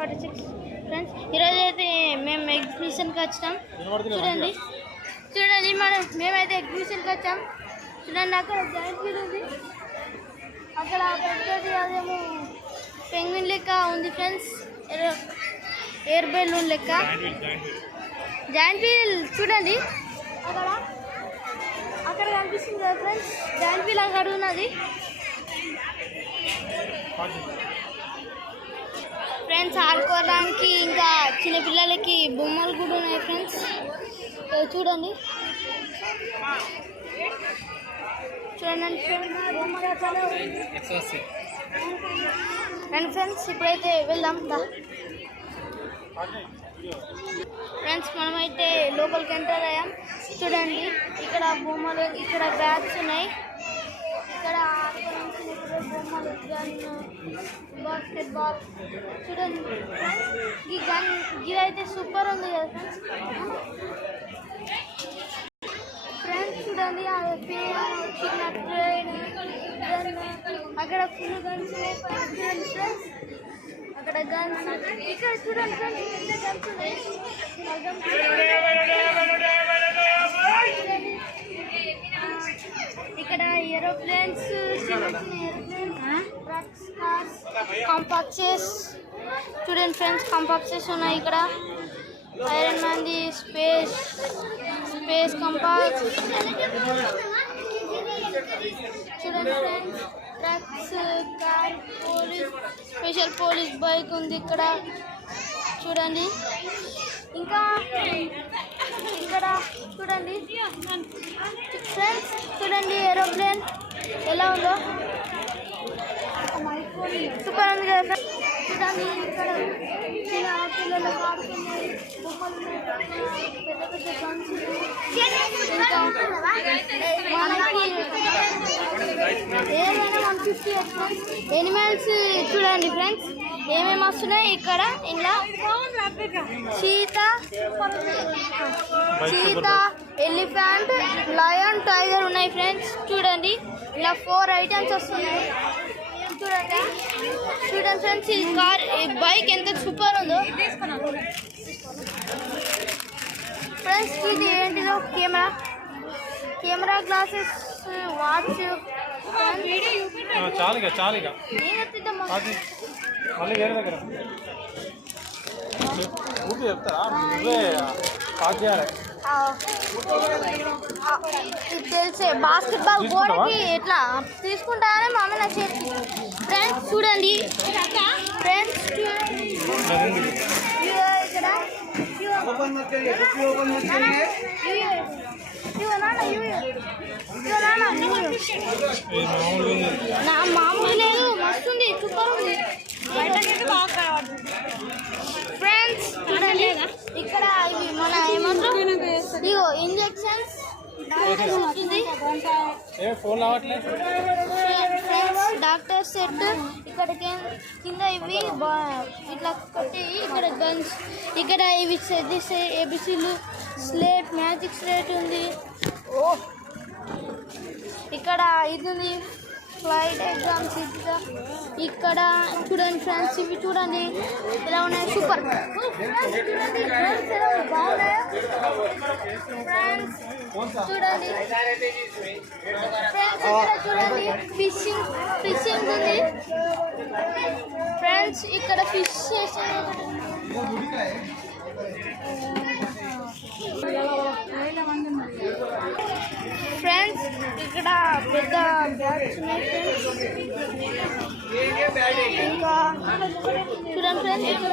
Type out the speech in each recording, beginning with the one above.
46 friends. ఈరోజు అయితే మేము ఎగ్జిబిషన్కి వచ్చాం. చూడండి చూడండి మేమైతే ఎగ్జిబిషన్కి వచ్చాం. చూడండి అక్కడ జాయింట్ వీల్ ఉంది, అక్కడ పెద్దది అదేమో పెంగ్విన్ లెక్క ఉంది ఫ్రెండ్స్, ఎయిర్ బెలూన్ లెక్క జాయింట్ వీల్. చూడండి అక్కడ కనిపిస్తుంది కదా ఫ్రెండ్స్, జాయింట్ వీల్ అక్కడ ఉన్నది ఫ్రెండ్స్. ఆడుకోవడానికి ఇంకా చిన్నపిల్లలకి బొమ్మలు కూడా ఉన్నాయి ఫ్రెండ్స్. చూడండి చూడండి ఫ్రెండ్స్. ఇప్పుడైతే వెళ్దాం ఫ్రెండ్స్. మనమైతే లోపలికి ఎంటర్ అయ్యాం. చూడండి ఇక్కడ బొమ్మలు, ఇక్కడ బ్యాగ్స్ ఉన్నాయి, ఇక్కడ బొమ్మలు, గన్, బాస్కెట్ బాల్. చూడండి ఈ గన్ ఇదైతే సూపర్ ఉంది కదా ఫ్రెండ్స్. చూడండి చిన్న ట్రైన్, అక్కడ ఫుల్ గన్స్ ఉన్నాయి ఫ్రెండ్స్. అక్కడ గన్స్, ఇక్కడ చూడండి ఫ్రెండ్స్ ఎంత గన్స్ ఉన్నాయి. ఇక్కడ ఏరోప్లేన్స్, ట్రక్స్, కార్స్, కాంపాక్సెస్. చూడండి ఫ్రెండ్స్ కాంపాక్సెస్ ఉన్నాయి ఇక్కడ. Iron మ్యాన్ది space కంపాక్స్. చూడండి friends trucks, car, police, special police bike ఉంది ఇక్కడ. చూడండి ఇంకా ఇక్కడ చూడండి ఫ్రెండ్స్, చూడండి ఏరోప్లేన్ ఎలా ఉందో, సూపర్ ఉంది కదా ఫ్రెండ్స్. చూడండి ఇక్కడ చిన్న పిల్లలకు ఆడుకున్నాయి బొమ్మలు, పెద్ద పెద్ద గన్స్. ఇంకా మనకి ఏమైనా 150 ఎనిమల్స్. చూడండి ఫ్రెండ్స్ ఏమేమి వస్తున్నాయి ఇక్కడ. ఇలా చీత, ఎలిఫెంట్, లయన్, టైగర్ ఉన్నాయి ఫ్రెండ్స్. చూడండి ఇలా 4 ఐటమ్స్ వస్తున్నాయి. చూడండి ఫ్రెండ్స్ ఈ కార్, ఈ బైక్ ఎంత సూపర్ ఉందో ఫ్రెండ్స్. ఇది ఏంటిదో కెమెరా గ్లాసెస్, వాచ్. తెలిసే బాస్కెట్ బాల్ గోడకి ఎట్లా తీసుకుంటారని మా అమ్మ నాకు చెప్పి ఫ్రెండ్స్. చూడండి ఫ్రెండ్స్ ఇక్కడ నా మామూలు లేదు, మస్తుంది, సూపర్ ఉంది ఫ్రెండ్స్. చూడండి ఇక్కడ ఇవి మన ఏమంటారు, ఇగో ఇంజెక్షన్స్ డాక్టర్ సెట్. ఇక్కడ కింద ఇవి ఇట్లా కట్టి, ఇక్కడ గన్స్, ఇక్కడ ఇవి ఏబిసిలు, స్లేట్, మ్యాజిక్ స్లేట్ ఉంది. ఇక్కడ ఇది ఉంది ఫ్లైట్ ఎగ్జామ్స్. ఇక్కడ చూడండి ఫ్రెండ్స్ ఇవి చూడండి ఎలా ఉన్నాయి, సూపర్. చూడండి ఫ్రెండ్స్ ఎలా బాగున్నాయో ఫ్రెండ్స్. చూడండి ఫ్రెండ్స్ ఇక్కడ చూడండి ఫిషింగ్ ఉంది ఫ్రెండ్స్. ఇక్కడ ఫిష్ ఫ్రెండ్స్. ఇక్కడ పెద్ద బ్యాగ్స్ ఉన్నాయి ఫ్రెండ్స్. ఇంకా చూడండి ఫ్రెండ్స్ ఇక్కడ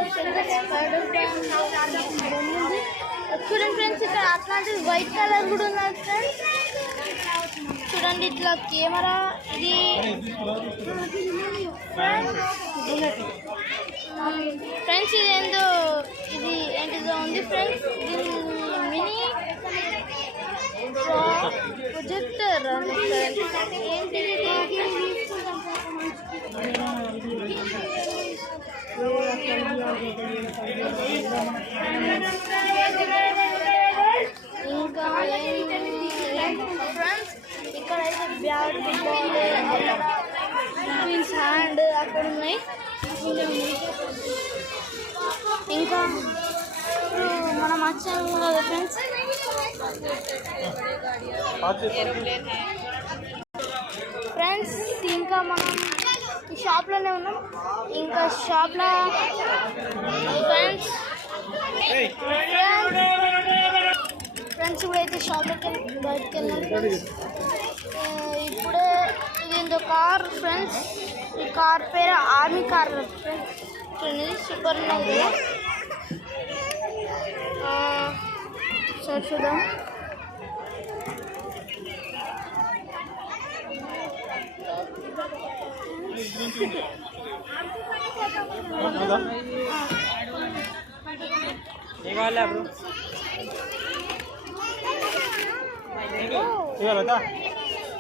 చూడండి ఫ్రెండ్స్ ఇక్కడ అట్లాంటిది వైట్ కలర్ కూడా ఉన్నది ఫ్రెండ్స్. చూడండి ఇట్లా కెమెరా. ఇది ఫ్రెండ్స్ ఇది ఏంటిదో ఉంది ఫ్రెండ్స్. ఇది మినీ ప్రొజెక్టర్ ఏంటిది. ఇంకా ఫ్రెండ్స్ ఇక్కడైతే బ్యాట్ బాల్ హ్యాండ్ అక్కడ ఉన్నాయి. ఇంకా మనం వచ్చాము కదా ఫ్రెండ్స్. ఫ్రెండ్స్ ఇంకా మనం ఈ షాప్లోనే ఉన్నాం. ఇంకా షాప్లో ఫ్రెండ్స్ ఇప్పుడైతే షాప్లోకి బయటకు వెళ్ళాం ఫ్రెండ్స్. ఇప్పుడే ఇది కార్ ఫ్రెండ్స్. ఈ కార్ పేరు ఆర్మీ కార్ ఫ్రెండ్స్. చూడండి సూపర్ ఉన్నది కదా. సరే చూద్దాం.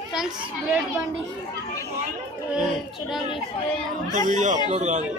ఫ్రెండ్స్ బ్లేడ్ బండి చూడండి. వీడియో అప్లోడ్ కాదు.